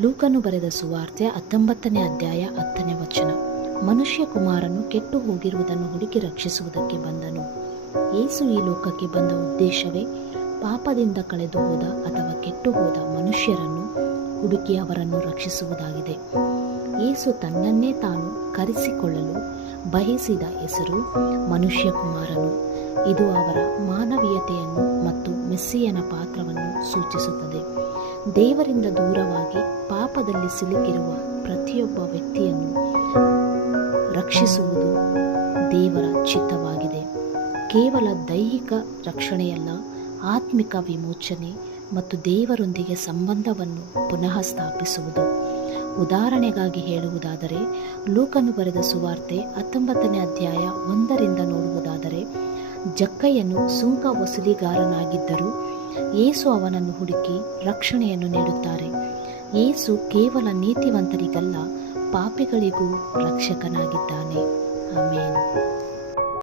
ಲೂಕನು ಬರೆದ ಸುವಾರ್ತೆ 19ನೇ ಅಧ್ಯಾಯ 10ನೇ ವಚನ. ಮನುಷ್ಯ ಕುಮಾರನು ಕೆಟ್ಟು ಹೋಗಿರುವುದನ್ನು ಹುಡುಕಿ ರಕ್ಷಿಸುವುದಕ್ಕೆ ಬಂದನು. ಯೇಸು ಈ ಲೋಕಕ್ಕೆ ಬಂದ ಉದ್ದೇಶವೇ ಪಾಪದಿಂದ ಕಳೆದು ಹೋದ ಅಥವಾ ಕೆಟ್ಟು ಹೋದ ಮನುಷ್ಯರನ್ನು ಹುಡುಕಿ ಅವರನ್ನು ರಕ್ಷಿಸುವುದಾಗಿದೆ. ಯೇಸು ತನ್ನನ್ನೇ ತಾನು ಕರೆಸಿಕೊಳ್ಳಲು ಬಯಸಿದ ಹೆಸರು ಮನುಷ್ಯ ಕುಮಾರನು. ಇದು ಅವರ ಮಾನವೀಯತೆಯನ್ನು ಮತ್ತು ಮೆಸ್ಸಿಯನ ಪಾತ್ರವನ್ನು ಸೂಚಿಸುತ್ತದೆ. ದೇವರಿಂದ ದೂರವಾಗಿ ಪಾಪದಲ್ಲಿ ಸಿಲುಕಿರುವ ಪ್ರತಿಯೊಬ್ಬ ವ್ಯಕ್ತಿಯನ್ನು ರಕ್ಷಿಸುವುದು ದೇವರ ಚಿತ್ತವಾಗಿದೆ. ಕೇವಲ ದೈಹಿಕ ರಕ್ಷಣೆಯಲ್ಲ, ಆತ್ಮಿಕ ವಿಮೋಚನೆ ಮತ್ತು ದೇವರೊಂದಿಗೆ ಸಂಬಂಧವನ್ನು ಪುನಃ ಸ್ಥಾಪಿಸುವುದು. ಉದಾಹರಣೆಗಾಗಿ ಹೇಳುವುದಾದರೆ, ಲೂಕನು ಬರೆದ ಸುವಾರ್ತೆ 19ನೇ ಅಧ್ಯಾಯ 1ರಿಂದ ನೋಡುವುದಾದರೆ, ಜಕ್ಕಯ್ಯನು ಸುಂಕ ವಸೂಲಿಗಾರನಾಗಿದ್ದರೂ ಯೇಸು ಅವನನ್ನು ಹುಡುಕಿ ರಕ್ಷಣೆಯನ್ನು ನೀಡುತ್ತಾರೆ. ಯೇಸು ಕೇವಲ ನೀತಿವಂತರಿಗಲ್ಲ, ಪಾಪಿಗಳಿಗೂ ರಕ್ಷಕನಾಗಿದ್ದಾನೆ. ಆಮೆನ್.